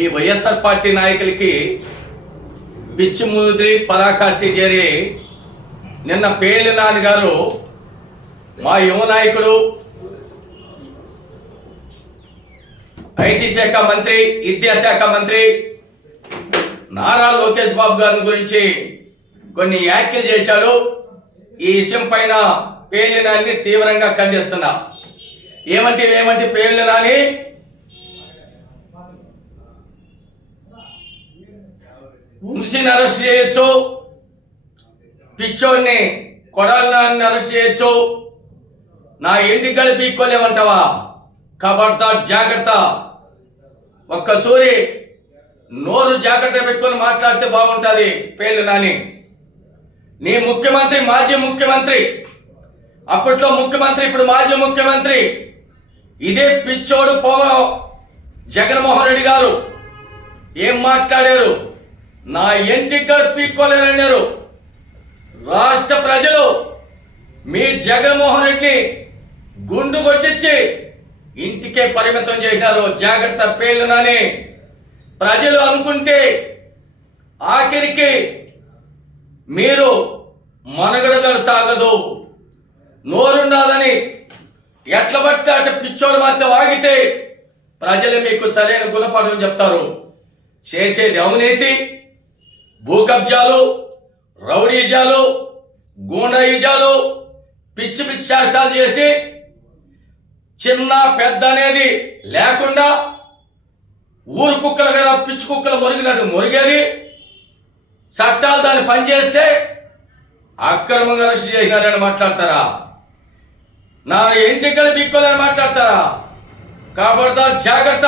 ఈ వైఎస్ఆర్ పార్టీ నాయకులకి పిచ్చి ముదిరి పరాకాష్ఠి చేరి నిన్న పేర్లి నాని గారు మా యువ నాయకుడు ఐటీ శాఖ మంత్రి విద్యాశాఖ మంత్రి నారా లోకేష్ బాబు గారి గురించి కొన్ని వ్యాఖ్యలు చేశాడు. ఈ విషయం పైన పేర్లి నాని తీవ్రంగా ఖండిస్తున్నా. ఏమంటే ఏమంటే నాని? ముసిని అరెస్ట్ చేయొచ్చు. పిచ్చోడిని కొడాలని అరెస్ట్ చేయొచ్చు. నా ఇంటి కలిపి పీక్కోలేమంటావా కబడ్దా జాగ్రత్త. ఒక్కసూరి నోరు జాగ్రత్త పెట్టుకొని మాట్లాడితే బాగుంటుంది పేర్లు నాని. నీ ముఖ్యమంత్రి మాజీ ముఖ్యమంత్రి. అప్పట్లో ముఖ్యమంత్రి ఇప్పుడు మాజీ ముఖ్యమంత్రి. ఇదే పిచ్చోడు పోమ జగన్మోహన్ రెడ్డి గారు. ఏం మాట్లాడారు? నా ఇంటికి కూడా పీక్కోలేనన్నారు రాష్ట్ర ప్రజలు మీ జగన్మోహన్ రెడ్డిని గుండు కొట్టించి ఇంటికే పరిమితం చేశారు. జాగ్రత్త పేర్లునని ప్రజలు అనుకుంటే ఆఖరికి మీరు మనగడగడ సాగదు. నోరుండాలని ఎట్ల పడితే అట్లా పిచ్చోళ్ళ మధ్య వాగితే ప్రజలు మీకు సరైన గుణపాఠం చెప్తారు. చేసేది అవినీతి. భూ కబ్జాలు రౌడీజాలు గూండాయిజాలు పిచ్చి పిచ్చి శాస్త్రాలు చేసి చిన్న పెద్ద అనేది లేకుండా ఊరు కుక్కలు కదా పిచ్చి కుక్కలు మొరిగినట్టు మొరిగేది. చట్టాలు దాన్ని పనిచేస్తే అక్రమంగా అరెస్ట్ చేసినారని మాట్లాడతారా? నా ఇంటికలు బిక్కోలని మాట్లాడతారా? కాబట్టి జాగ్రత్త.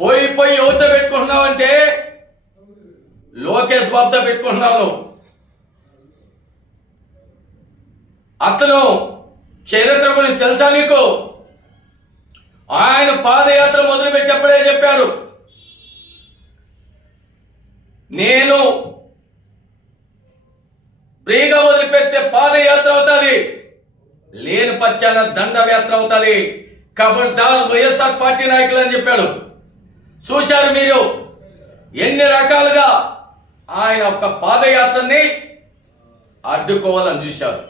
పోయి పోయి ఎవరితో పెట్టుకుంటున్నావంటే లోకేష్ బాబుతో పెట్టుకుంటున్నాను అతను చరిత్ర గురించి తెలుసా నీకు? ఆయన పాదయాత్ర మొదలుపెట్టేప్పుడే చెప్పాడు. నేను ఫ్రీగా వదిలిపెడితే పాదయాత్ర అవుతుంది. లేని పచ్చాన దండయాత్ర అవుతుంది. కాబట్టి దాని వైఎస్ఆర్ పార్టీ నాయకులు అని చెప్పాడు. చూశారు మీరు? ఎన్ని రకాలుగా ఆయన యొక్క పాదయాత్రని అడ్డుకోవాలని చూశారు.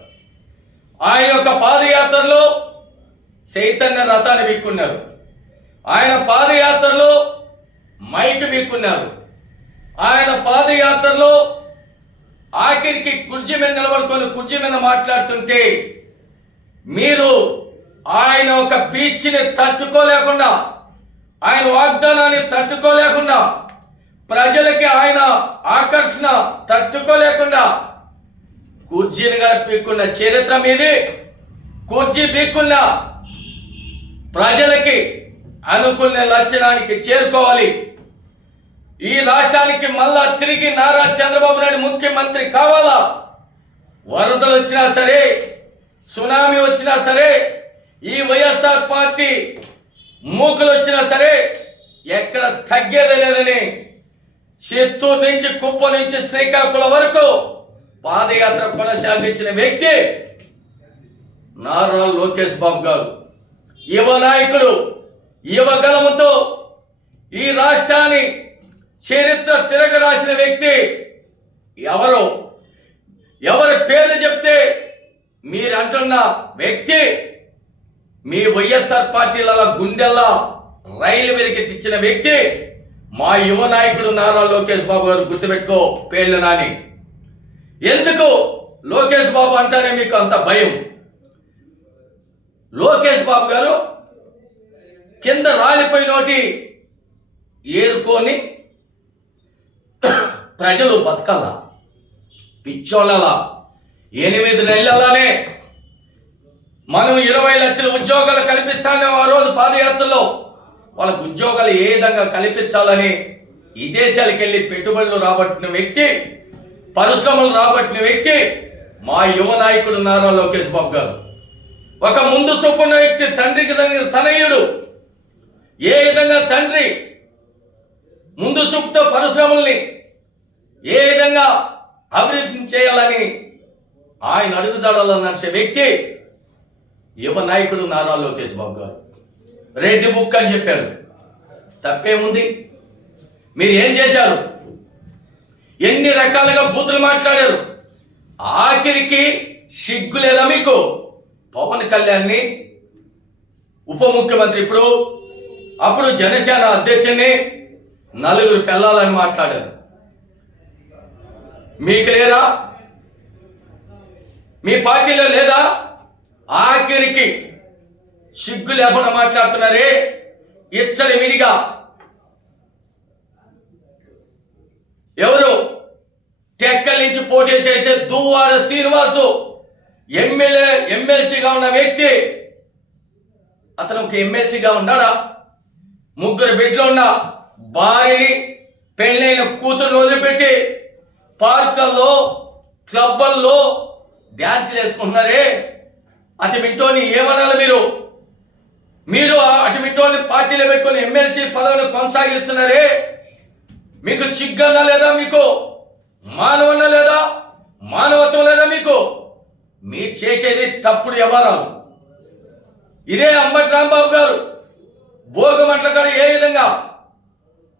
ఆయన యొక్క పాదయాత్రలో చైతన్య రథాన్ని వీక్కున్నారు. ఆయన పాదయాత్రలో మైక్ వీక్కున్నారు. ఆయన పాదయాత్రలో ఆఖరికి కుర్జీ మీద నిలబడుకొని కుర్జీ మీద మాట్లాడుతుంటే మీరు ఆయన ఒక పీచ్ని తట్టుకోలేకుండా ఆయన వాగ్దానాన్ని తట్టుకోలేకుండా ప్రజలకి ఆయన ఆకర్షణ తట్టుకోలేకుండా కుర్జీని గడిపికున్న పీక్కున్న చరిత్ర మీది కుర్జీ పీక్కున్న ప్రజలకి అనుకునే లక్షణానికి చేరుకోవాలి. ఈ రాష్ట్రానికి మళ్ళా తిరిగి నారా చంద్రబాబు నాయుడు ముఖ్యమంత్రి కావాలా? వరదలు వచ్చినా సరే సునామీ వచ్చినా సరే ఈ వైఎస్ఆర్ పార్టీ మూకలు వచ్చినా సరే ఎక్కడ తగ్గేదే లేదని చిత్తూరు నుంచి కుప్ప నుంచి శ్రీకాకుళం వరకు పాదయాత్ర కొనసాగించిన వ్యక్తి నారా లోకేష్ బాబు గారు. యువ నాయకుడు యువ గలముతో ఈ రాష్ట్రాన్ని చరిత్ర తిరగరాసిన వ్యక్తి ఎవరు? ఎవరి పేరు చెప్తే మీరు అంటున్న వ్యక్తి మీ వైఎస్ఆర్ పార్టీల గుండెల్లో రైలు వెలికెత్తిచ్చిన వ్యక్తి మా యువ నాయకుడు నారా లోకేష్ బాబు గారు గుర్తుపెట్టుకో పేర్లు నాని. ఎందుకు లోకేష్ బాబు అంటేనే మీకు అంత భయం? లోకేష్ బాబు గారు కింద రాలిపోయినోటి ఏరుకొని ప్రజలు బతకాల? పిచ్చోళ్ళలా. ఎనిమిది నెలలనే మనం ఇరవై లక్షల ఉద్యోగాలు కల్పిస్తానే ఆ రోజు పాదయాత్రలో వాళ్ళకు ఉద్యోగాలు ఏ విధంగా కల్పించాలని విదేశాలకు వెళ్ళి పెట్టుబడులు రాబట్టిన వ్యక్తి పరిశ్రమలు రాబట్టిన వ్యక్తి మా యువ నాయకుడు నారా లోకేష్ బాబు గారు. ఒక ముందు చూపున్న వ్యక్తి తండ్రికి తనయుడు. ఏ విధంగా తండ్రి ముందు చూపుతో పరిశ్రమల్ని ఏ విధంగా అభివృద్ధి చేయాలని ఆయన అడుగుజాడలో నడిచే వ్యక్తి యువ నాయకుడు నారా లోకేష్ బాబు గారు. రెడ్డి బుక్ అని చెప్పాడు తప్పేముంది? మీరు ఏం చేశారు? ఎన్ని రకాలుగా బూతులు మాట్లాడారు? ఆఖరికి సిగ్గు లేదా మీకు? పవన్ కళ్యాణ్ని ఉప ముఖ్యమంత్రి ఇప్పుడు అప్పుడు జనసేన అధ్యక్షుడిని నలుగురు పెళ్ళాలని మాట్లాడారు. మీకు లేదా? మీ పార్టీలో లేదా? ఆఖరికి సిగ్గు లేకుండా మాట్లాడుతున్నారే? ఇచ్చని విడిగా. ఎవరు? టెక్కల నుంచి పోటీ చేసే దువ్వాడ శ్రీనివాసు ఎమ్మెల్యే ఎమ్మెల్సీగా ఉన్న వ్యక్తి. అతను ఒక ఎమ్మెల్సీగా ఉన్నాడా? ముగ్గురు బిడ్డలు ఉన్న భార్యని పెళ్ళైన కూతురు వదిలిపెట్టి పార్కుల్లో క్లబ్బల్లో డ్యాన్సులు వేసుకుంటున్నారే అతి మింటోని ఏమనాలి మీరు? మీరు అటు పార్టీలో పెట్టుకొని ఎమ్మెల్సీ పదవులు కొనసాగిస్తున్నారే? మీకు చిగ్గన్నా లేదా మీకు? మానవన్నా లేదా? మానవత్వం లేదా మీకు? మీరు చేసేది తప్పుడు వ్యవహారాలు. ఇదే అంబటి రాంబాబు గారు భోగమట్ల గారు ఏ విధంగా?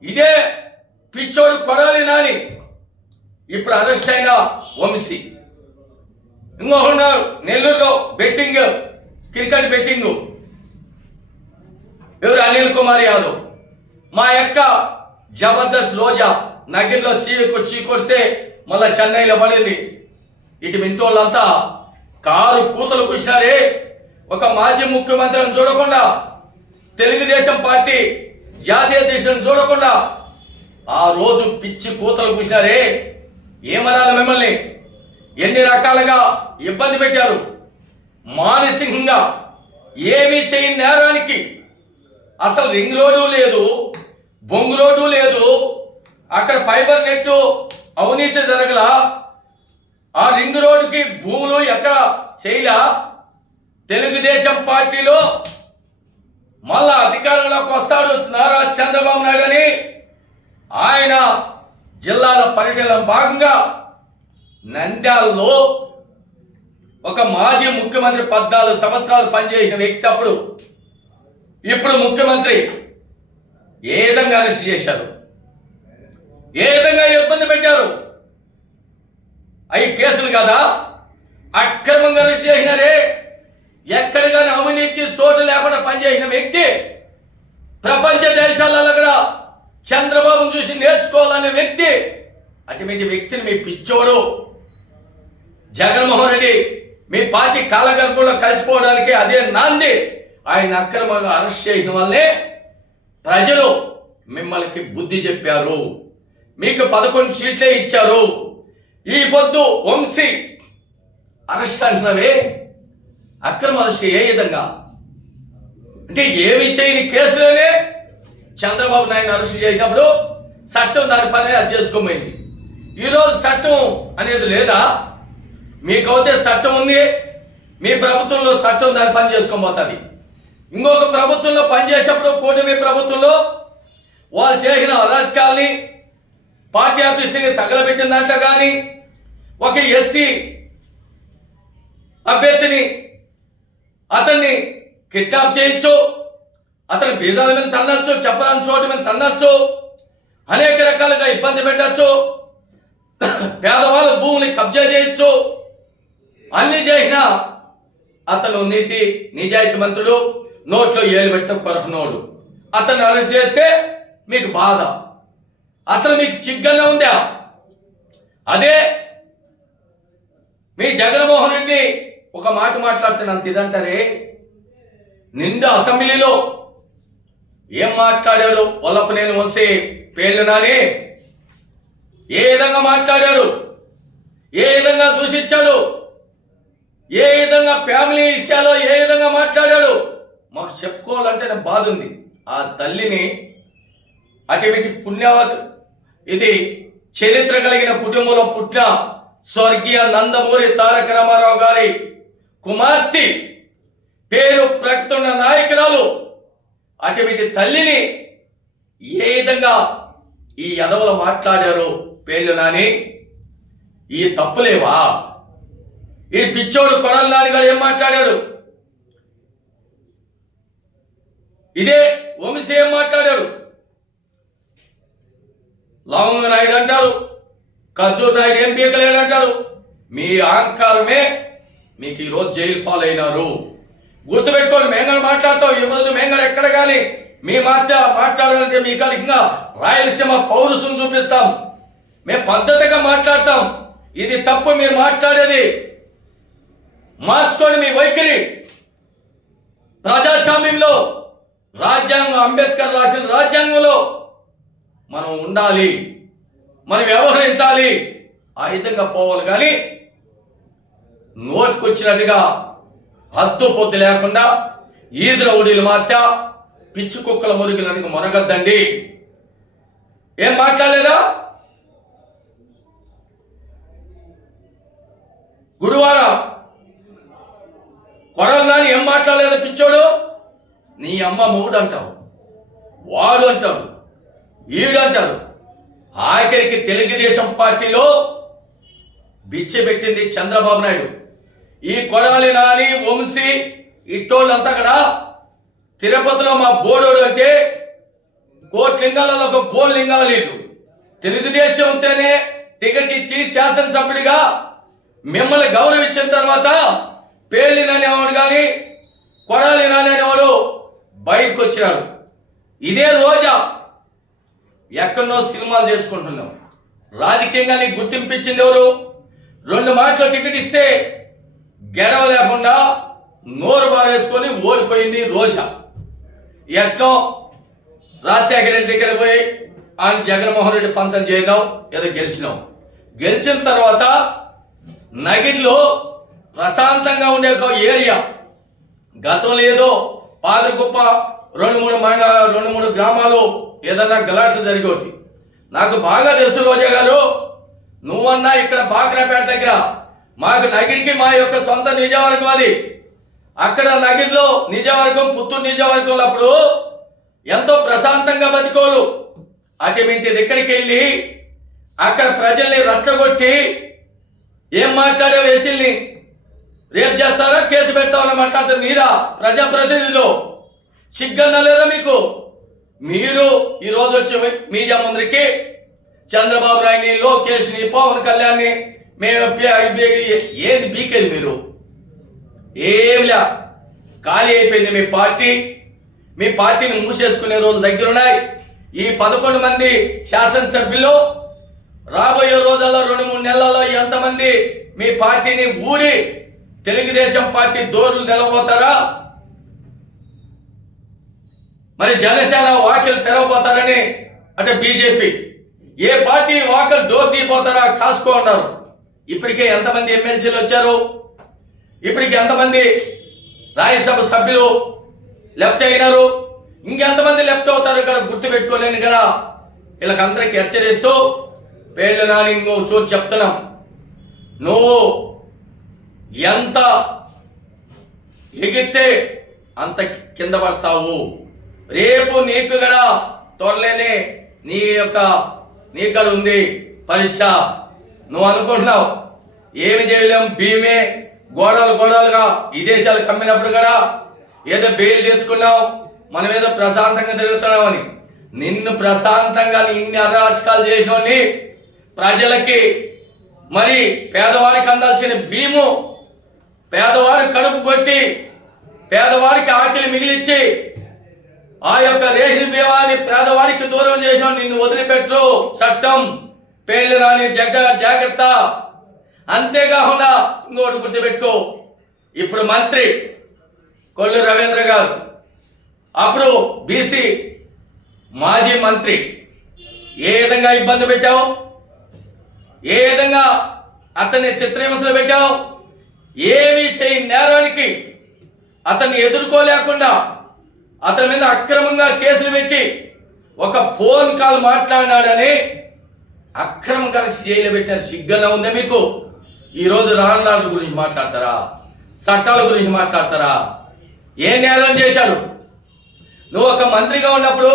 ఇదే పిచ్చోడు కొడాలి నాని ఇప్పుడు అరెస్ట్ అయిన వంశీ. ఇంకొకరున్నారు నెల్లూరులో బెట్టింగ్ క్రికెట్ బెట్టింగు. ఎవరు అనిల్ కుమార్ యాదవ్? మా యొక్క జబర్దస్త్ రోజా నగిరిలో చీకు చీకొడితే మళ్ళీ చెన్నైలో పడింది. ఇటు మింటోళ్ళంతా కారు కూతలు కూర్చున్నారే ఒక మాజీ ముఖ్యమంత్రిని చూడకుండా తెలుగుదేశం పార్టీ జాతీయ దేశం చూడకుండా ఆ రోజు పిచ్చి కూతలు కూర్చున్నారే ఏమనాలి మిమ్మల్ని? ఎన్ని రకాలుగా ఇబ్బంది పెట్టారు? మానసికంగా ఏమీ చేయని నేరానికి అసలు రింగ్ రోడ్డు లేదు బొంగు రోడ్డు లేదు. అక్కడ ఫైబర్ నెట్ అవినీతి జరగల? ఆ రింగ్ రోడ్డుకి భూములు ఎక్కడ చేయలా? తెలుగుదేశం పార్టీలో మళ్ళా అధికారంలోకి వస్తాడు నారా చంద్రబాబు నాయుడు అని ఆయన జిల్లాల పర్యటనలో భాగంగా నంద్యాలలో ఒక మాజీ ముఖ్యమంత్రి పద్నాలుగు సంవత్సరాలు పనిచేసిన వ్యక్తి అప్పుడు ఇప్పుడు ముఖ్యమంత్రి ఏ విధంగా అరెస్ట్ చేశారు? ఏ విధంగా ఇబ్బంది పెట్టారు? అవి కేసులు కదా? అక్రమంగా అరెస్ట్ చేసినారే ఎక్కడ కానీ అవినీతి చోటు లేకుండా పనిచేసిన వ్యక్తి ప్రపంచ దేశాలలో కూడా చంద్రబాబును చూసి నేర్చుకోవాలనే వ్యక్తి అటువంటి వ్యక్తిని మీ పిచ్చోడు జగన్మోహన్ రెడ్డి మీ పార్టీ కాలగర్భంలో కలిసిపోవడానికి అదే నాంది. ఆయన అక్రమంగా అరెస్ట్ చేసిన వల్లే ప్రజలు మిమ్మల్ని బుద్ధి చెప్పారు. మీకు పదకొండు సీట్లే ఇచ్చారు. ఈ పొద్దు వంశీ అరెస్ట్ అంటున్నవే? అక్రమ అరెస్ట్ ఏ విధంగా? అంటే ఏమి చేయని కేసులోనే చంద్రబాబు నాయుడు అరెస్ట్ చేసినప్పుడు చట్టం దాని పని అది చేసుకోమైంది. ఈరోజు చట్టం అనేది లేదా? మీకైతే చట్టం ఉంది మీ ప్రభుత్వంలో చట్టం దాని పని చేసుకోబోతుంది ఇంకొక ప్రభుత్వంలో పనిచేసేప్పుడు కూటమి ప్రభుత్వంలో వాళ్ళు చేసిన అరాజకాల్ని పార్టీ ఆఫీసుని తగలబెట్టిన దాంట్లో కానీ ఒక ఎస్సీ అభ్యర్థిని అతన్ని కిడ్నాప్ చేయొచ్చు అతని బీజాల మీద తన్నచ్చు చెప్పరాని చోటు మీద తన్నచ్చు అనేక రకాలుగా ఇబ్బంది పెట్టచ్చు పేదవాళ్ళ భూముని కబ్జా చేయొచ్చు. అన్ని చేసిన అతను నీతి నిజాయితీ మంత్రుడు నోట్లో ఏలు పెట్ట కొరకనోడు అతన్ని అరెస్ట్ చేస్తే మీకు బాధ. అసలు మీకు చిగ్గనే ఉందా? అదే మీ జగన్మోహన్ రెడ్డి ఒక మాట మాట్లాడుతున్నంత ఇదంటారే? నిండు అసెంబ్లీలో ఏం మాట్లాడాడు? వల్లపనేని వంశీ పేర్లు నాని. ఏ విధంగా మాట్లాడాడు? ఏ విధంగా దూషించాడు? ఏ విధంగా ఫ్యామిలీ విషయాలు ఏ విధంగా మాట్లాడాడు? మాకు చెప్పుకోవాలంటేనే బాధ ఉంది. ఆ తల్లిని అటువంటి పుణ్యవతి ఇది చరిత్ర కలిగిన కుటుంబంలో పుట్టిన స్వర్గీయ నందమూరి తారక రామారావు గారి కుమార్తె పేరు ప్రకటన నాయకురాలు. అటువంటి తల్లిని ఏ విధంగా ఈ యదవలు మాట్లాడారు పేర్లు నాని? ఈ తప్పులేవా? ఈ పిచ్చోడు కొడల నాని గారు ఏం మాట్లాడాడు? ఇదే వంశీ ఏం మాట్లాడాడు. లవంగ నాయుడు అంటాడు ఖర్జూర్ నాయుడు ఏం పీకలేడు అంటాడు మీ అహంకారమే మీకు ఈరోజు జైలు పాలైనారు. గుర్తుపెట్టుకోండి మేంగళ మాట్లాడతాం ఈ రోజు మేంగళ ఎక్కడ కానీ మీ మాట మాట్లాడాలంటే మీ ఇంకా రాయలసీమ పౌరుషం చూపిస్తాం. మేము పద్ధతిగా మాట్లాడతాం. ఇది తప్పు మీరు మాట్లాడేది మార్చుకోండి మీ వైఖరి. ప్రజాస్వామ్యంలో రాజ్యాంగం అంబేద్కర్ రాసిన రాజ్యాంగంలో మనం ఉండాలి మనం వ్యవహరించాలి ఆ విధంగా పోవాలి. కానీ నోటికొచ్చినట్టుగా హద్దు పొద్దు లేకుండా ఈదుల ఉడీలు మార్చా పిచ్చి కుక్కల మురిగినట్టుగా మొరగద్దండి. ఏం మాట్లాడలేదా? గురువారం కొడవలాని ఏం మాట్లాడలేదు పిచ్చోడు? నీ అమ్మ మూడు అంటావు వాడు అంటాడు. ఈడు ఆఖరికి తెలుగుదేశం పార్టీలో బిచ్చి పెట్టింది చంద్రబాబు నాయుడు. ఈ కొడవలి నాని వంశీ ఇట్టోళ్ళంతా కదా తిరుపతిలో మా బోడోడు అంటే కోటి లింగాలలో ఒక బోల్ లింగాలు లేదు తెలుగుదేశం ఉంటేనే టికెట్ ఇచ్చి శాసనసభ్యుడిగా మిమ్మల్ని గౌరవించిన తర్వాత పేర్లి అనేవాడు కానీ కొడాలి అనేవాడు బయటకు వచ్చినారు ఇదే రోజా ఎక్కడో సినిమాలు చేసుకుంటున్నాం. రాజకీయంగా నీకు గుర్తింపించింది ఎవరు? రెండు మాటలు టికెట్ ఇస్తే గెడవ లేకుండా నోరు బారేసుకొని ఓడిపోయింది రోజా. ఎట్లో రాజశేఖర రెడ్డి దగ్గర పోయి ఆయన జగన్మోహన్ రెడ్డి పంచం చేయడం ఏదో గెలిచినాం. గెలిచిన తర్వాత నగిరిలో ప్రశాంతంగా ఉండే ఒక ఏరియా. లేదో ఏదో గొప్ప రెండు మూడు మండ రెండు మూడు గ్రామాలు ఏదన్నా గలాట్లు జరిగేసి నాకు బాగా తెలుసు రోజా గారు నువ్వన్నా ఇక్కడ బాక్రాపేట దగ్గర మాకు నగిరికి మా యొక్క సొంత నిజవర్గం అది. అక్కడ నగిరిలో నిజవర్గం పుత్తూరు నిజవర్గంలో అప్పుడు ఎంతో ప్రశాంతంగా బతికోలు. అటువంటి దగ్గరికి వెళ్ళి అక్కడ ప్రజల్ని రచ్చగొట్టి ఏం మాట్లాడే వేసిల్ని రేపు చేస్తారా? కేసు పెడతామని మాట్లాడుతారు మీరా? ప్రజాప్రతినిధులు. సిగ్గన్న లేదా మీకు? మీరు ఈరోజు వచ్చి మీడియా ముందరికి చంద్రబాబు నాయుడిని లోకేష్ని పవన్ కళ్యాణ్ని మేము ఏది బీకేది మీరు? ఏమిలా ఖాళీ అయిపోయింది మీ పార్టీ. మీ పార్టీని మూసేసుకునే రోజులు దగ్గర ఉన్నాయి ఈ పదకొండు మంది శాసనసభ్యులు రాబోయే రోజుల్లో రెండు మూడు నెలల్లో ఎంతమంది మీ పార్టీని ఊడి తెలుగుదేశం పార్టీ దోర్లు నిలబోతారా మరి జనసేన వాకిలు తెరవబోతారని అంటే బీజేపీ. ఏ పార్టీ వాకలు డోర్ దిగిపోతారా కాసుకో అన్నారు. ఇప్పటికే ఎంతమంది ఎమ్మెల్సీలు వచ్చారు? ఇప్పటికి ఎంతమంది రాజ్యసభ సభ్యులు లెఫ్ట్ అయినారు? ఇంకెంతమంది లెఫ్ట్ అవుతారు ఇక్కడ గుర్తు పెట్టుకోలేను కదా. అందరికీ హెచ్చరిస్తూ పేర్లు నాని ఇంకో చోటు చెప్తున్నాం. నువ్వు ఎంత ఎగితే అంత కింద పడతావు. రేపు నీకు కూడా త్వరలోనే నీ యొక్క నీకు ఉంది పరీక్ష. నువ్వు అనుకుంటున్నావు ఏమి చేయలేం భీమే గోడలు గోడలుగా విదేశాలు కమ్మినప్పుడు కూడా ఏదో బెయిల్ తెచ్చుకున్నావు మనం ఏదో ప్రశాంతంగా తిరుగుతున్నామని నిన్ను ప్రశాంతంగా ఇన్ని అరాచకాలు చేసిన ప్రజలకి మరి పేదవాడికి అందాల్సిన భీము పేదవాడికి కడుపు కొట్టి పేదవాడికి ఆకలి మిగిలిచ్చి ఆ యొక్క రేషన్ బీమాని పేదవాడికి దూరం చేసిన నిన్ను వదిలిపెట్టు. చట్టం పేర్లు రాని జగ జాగ్రత్త. అంతేకాకుండా ఇంకోటి గుర్తుపెట్టుకో. ఇప్పుడు మంత్రి కొల్లు రవీంద్ర గారు అప్పుడు బీసీ మాజీ మంత్రి ఏ విధంగా ఇబ్బంది పెట్టావు? ఏ విధంగా అతన్ని చిత్రహింసలు పెట్టావు? ఏమీ చేయి నేరానికి అతన్ని ఎదుర్కోలేకుండా అతని మీద అక్రమంగా కేసులు పెట్టి ఒక ఫోన్ కాల్ మాట్లాడినాడని అక్రమంగా జైలు పెట్టిన సిగ్గన ఉందా మీకు? ఈరోజు రాజధానుల గురించి మాట్లాడతారా? చట్టాల గురించి మాట్లాడతారా? ఏ నేరం చేశాడు? నువ్వు ఒక మంత్రిగా ఉన్నప్పుడు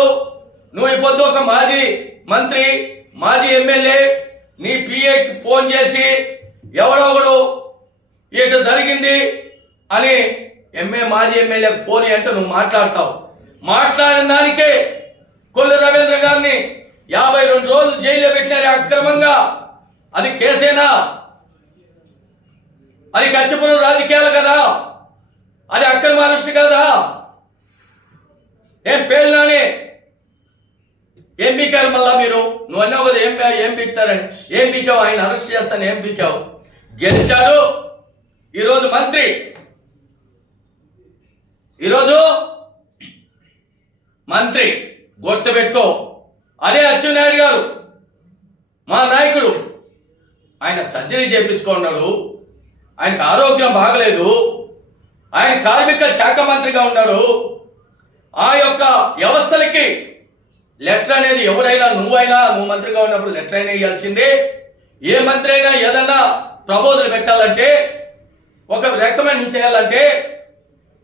నువ్వు ఈ పొద్దు ఒక మాజీ మంత్రి మాజీ ఎమ్మెల్యే నీ పిఏకి ఫోన్ చేసి ఎవడో ఒకడు ఇట జరిగింది అని ఎంఏ మాజీ ఎమ్మెల్యే పోని అంటే నువ్వు మాట్లాడతావు. మాట్లాడిన దానికే కొల్లు రవీంద్ర గారిని యాభై రెండు రోజులు జైల్లో పెట్టినారు అక్రమంగా. అది కేసేనా? అది కచ్చిపురం రాజకీయాలు కదా? అది అక్రమ అరెస్ట్ కదా? ఏం పేలినాని ఏం పీకారు మళ్ళా మీరు? నువ్వు అన్నావు కదా ఏం ఏం పీకుతారని. ఏం పీకావు? ఆయన అరెస్ట్ చేస్తాను ఏం పీకావు? గెలిచాడు. ఈరోజు మంత్రి. ఈరోజు మంత్రి గుర్తుపెట్టుకో. అదే అచ్చెన్నాయుడు గారు మా నాయకుడు. ఆయన సర్జరీ చేయించుకున్నాడు ఆయనకు ఆరోగ్యం బాగలేదు. ఆయన కార్మిక శాఖ మంత్రిగా ఉన్నాడు. ఆ యొక్క వ్యవస్థలకి లెటర్ అనేది ఎవరైనా నువ్వైనా నువ్వు మంత్రిగా ఉన్నప్పుడు లెటర్ అయినా ఇవ్వాల్సిందే. ఏ మంత్రి అయినా ఏదన్నా ప్రబోధన పెట్టాలంటే ఒక రికమెండ్ చేయాలంటే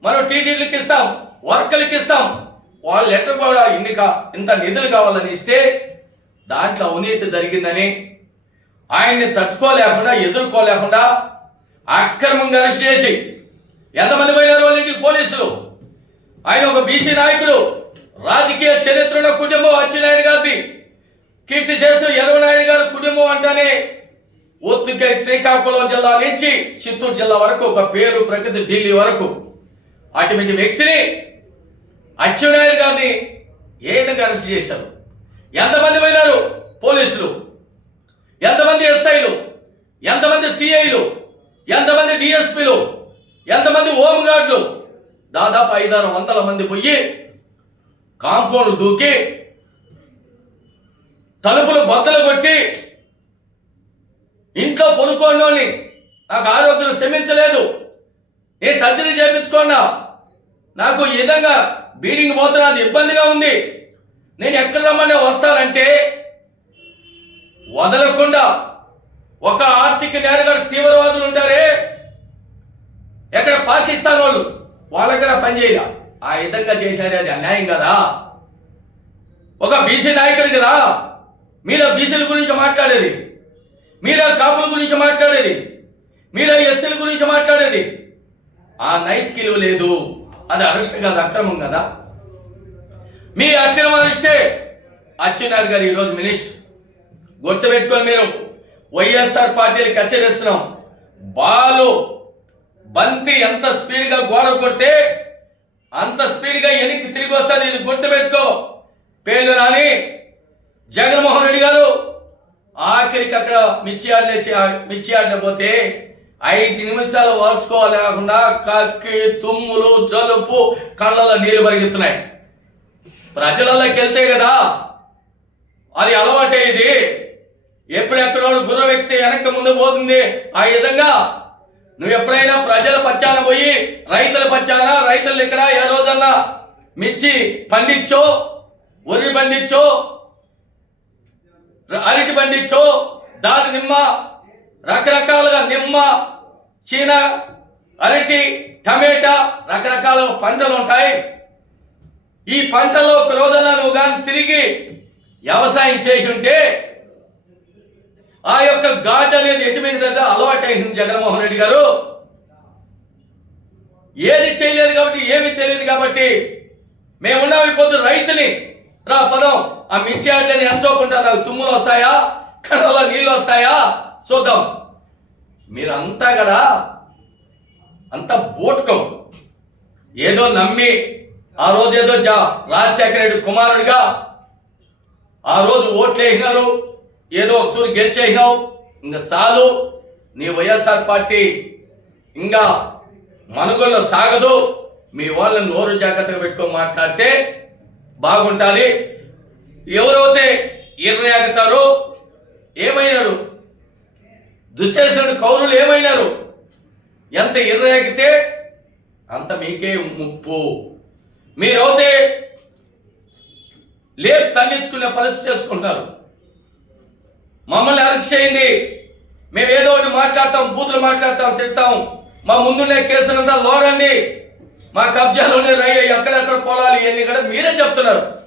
మనం టీటీడీలకు ఇస్తాం వర్కర్లకు ఇస్తాం వాళ్ళు లెటర్ కూడా ఇన్ని కా ఇంత నిధులు కావాలని ఇస్తే దాంట్లో అవినీతి జరిగిందని ఆయన్ని తట్టుకోలేకుండా ఎదుర్కోలేకుండా అక్రమంగా అరెస్ట్ చేసి ఎంతమంది పోయినారు వాళ్ళ పోలీసులు? ఆయన ఒక బీసీ నాయకుడు రాజకీయ చరిత్రలో కుటుంబం అచ్చెన్నాయుడు గారిది. కీర్తి చేస్తూ ఎరవనాయుడు గారి కుటుంబం అంటేనే ఒత్తుకై శ్రీకాకుళం జిల్లా నుంచి చిత్తూరు జిల్లా వరకు ఒక పేరు ప్రకృతి ఢిల్లీ వరకు అటువంటి వ్యక్తిని అచ్చెన్నాయుడు గారిని ఏ విధంగా అరెస్ట్ చేశారు? ఎంతమంది పోయినారు? పోలీసులు. ఎంతమంది ఎస్ఐలు? ఎంతమంది సిఐలు? ఎంతమంది డిఎస్పీలు? ఎంతమంది హోంగార్డులు దాదాపు ఐదారు వందల మంది పోయి కాంపౌండ్ దూకి తలుపులు బొత్తలు కొట్టి ఇంట్లో పొనుకోండి నాకు ఆరోగ్యం క్షమించలేదు. నేను సర్జరీ చేయించుకోండా. నాకు ఈ విధంగా బీడింగ్ పోతున్నది ఇబ్బందిగా ఉంది. నేను ఎక్కడ రమ్మని వస్తానంటే వదలకుండా ఒక ఆర్థిక నేరగాడు తీవ్రవాదులు ఉంటారే. ఎక్కడ పాకిస్తాన్ వాళ్ళు వాళ్ళ దగ్గర పనిచేయాల ఆ విధంగా చేశారే అది అన్యాయం కదా. ఒక బీసీ నాయకుడు కదా మీరు బీసీల గురించి మాట్లాడేది. మీరు కాపుల గురించి మాట్లాడేది? మీరు ఎస్సీల గురించి మాట్లాడేది? ఆ నైట్ విలువ లేదు. అది అరెస్ట్ కాదు అక్రమం కదా. మీ అక్రమం అరెస్టే అచ్చెన్నాయుడు గారు ఈరోజు మినిస్టర్. గుర్తుపెట్టుకొని మీరు వైఎస్ఆర్ పార్టీలకు హెచ్చరిస్తున్నాం బాలు బంతి ఎంత స్పీడ్గా గోడ కొడితే అంత స్పీడ్గా వెనక్కి తిరిగి వస్తుంది ఇది గుర్తుపెట్టుకో. పేర్లు రాని జగన్మోహన్ రెడ్డి గారు ఆఖరికి అక్కడ మిర్చి ఆడిన మిర్చి ఆడిన పోతే ఐదు నిమిషాలు వార్చుకోవాలి కాకుండా కక్కి తుమ్ములు జలుపు కళ్ళలో నీళ్ళు పరిగెత్తున్నాయి. ప్రజలలోకి వెళ్తే కదా అది అలవాటే ఇది. ఎప్పుడెక్కడోడు గుర్ర వ్యక్తి వెనక్కి ముందు పోతుంది. ఆ విధంగా నువ్వు ఎప్పుడైనా ప్రజల పచ్చాన పోయి రైతుల పచ్చాన రైతులు ఇక్కడ ఏ రోజన్నా మిర్చి పండించో వరి పండించో అరటి పండించో దాని నిమ్మ రకరకాలుగా నిమ్మ చీన అరటి టమేటా రకరకాల పంటలు ఉంటాయి. ఈ పంటలో ఒక రోజున నువ్వు కానీ తిరిగి వ్యవసాయం చేసి ఉంటే ఆ యొక్క ఘాట్ అనేది ఎటుమైనదంటే అలవాటైంది జగన్మోహన్ రెడ్డి గారు? ఏది చేయలేదు కాబట్టి ఏమి తెలియదు కాబట్టి మేమున్నాం ఇప్పుడు రైతుని రా పదం. ఆ మిర్చి అట్లని ఎంచోకుంటా నాకు తుమ్ములు వస్తాయా? కళ్ళలో నీళ్ళు వస్తాయా? చూద్దాం. మీరంతా కదా అంత బోట్కం. ఏదో నమ్మి ఆ రోజు ఏదో జా రాజశేఖర రెడ్డి కుమారుడిగా ఆ రోజు ఓట్లు వేసినారు. ఏదో ఒక సూరి గెలిచేసినావు. ఇంకా చాలు. నీ వైఎస్ఆర్ పార్టీ ఇంకా మనుగోల్లో సాగదు. మీ వాళ్ళని నోరు జాగ్రత్తగా పెట్టుకొని మాట్లాడితే బాగుంటుంది. ఎవరైతే ఎర్రయాగుతారో ఏమైనారు? దుశ్శేషుడు కౌరులు ఏమైనారు? ఎంత ఎర్రయాగితే అంత మీకే ముప్పు. మీరైతే లేదు తన్నించుకునే పరిస్థితి చేసుకుంటారు. మమ్మల్ని అరెస్ట్ చేయండి. మేము ఏదో ఒకటి మాట్లాడతాం బూతులు మాట్లాడతాం తిడతాం. మా ముందునే కేసులంతా లోడండి మా కబ్జాలోనే రై ఎక్కడెక్కడ పొలాలు ఇవన్నీ కూడా మీరే చెప్తున్నారు.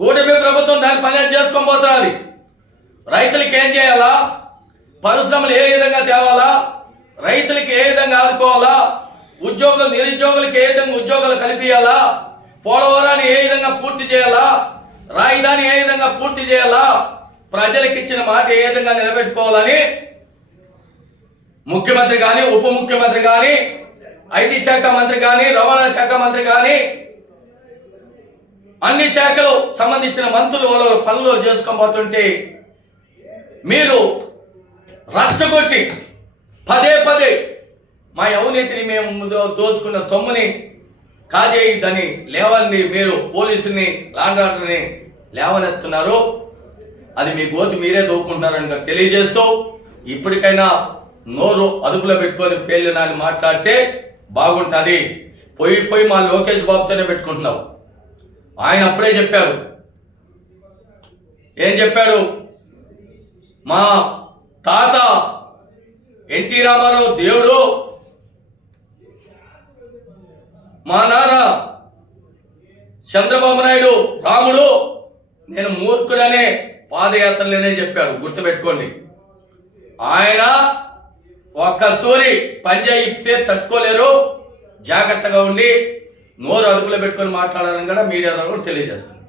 కూటమి ప్రభుత్వం దాని పని చేసుకొని పోతుంది. రైతులకి ఏం చేయాలా? పరిశ్రమలు ఏ విధంగా తేవాలా? రైతులకి ఏ విధంగా ఆదుకోవాలా? ఉద్యోగులు నిరుద్యోగులకి ఏ విధంగా ఉద్యోగాలు కల్పించాలా పోలవరాన్ని ఏ విధంగా పూర్తి చేయాలా? రాజధాని ఏ విధంగా పూర్తి చేయాలా? ప్రజలకు ఇచ్చిన మాట ఏ విధంగా నిలబెట్టుకోవాలని ముఖ్యమంత్రి కానీ ఉప ముఖ్యమంత్రి కానీ ఐటీ శాఖ మంత్రి కానీ రవాణా శాఖ మంత్రి కానీ అన్ని శాఖలు సంబంధించిన మంత్రులు వాళ్ళ పనులు చేసుకోబోతుంటే మీరు రచ్చగొట్టి పదే పదే మా అవినీతిని మేము ముందు దోచుకున్న తొమ్ముని కాజేయద్దని లేవని మీరు పోలీసుని లాండాటని లేవనెత్తున్నారు. అది మీ గోతి మీరే దోచుకుంటున్నారని తెలియజేస్తూ ఇప్పటికైనా నోరు అదుపులో పెట్టుకొని పేలినాని మాట్లాడితే బాగుంటుంది. పోయి పోయి మా లోకేష్ బాబుతోనే పెట్టుకుంటున్నావు. ఆయన అప్పుడే చెప్పారు ఏం చెప్పాడు? మా తాత ఎన్టీ రామారావు దేవుడు. మా నాన్న చంద్రబాబు నాయుడు రాముడు. నేను మూర్ఖుడనే పాదయాత్రలోనే చెప్పాడు. గుర్తుపెట్టుకోండి. ఆయన ఒక్క సూరి పంజా ఇప్పితే తట్టుకోలేరు. జాగ్రత్తగా ఉండి నోరు అదుపులో పెట్టుకొని మాట్లాడాలని కూడా మీడియా ద్వారా కూడా తెలియజేస్తుంది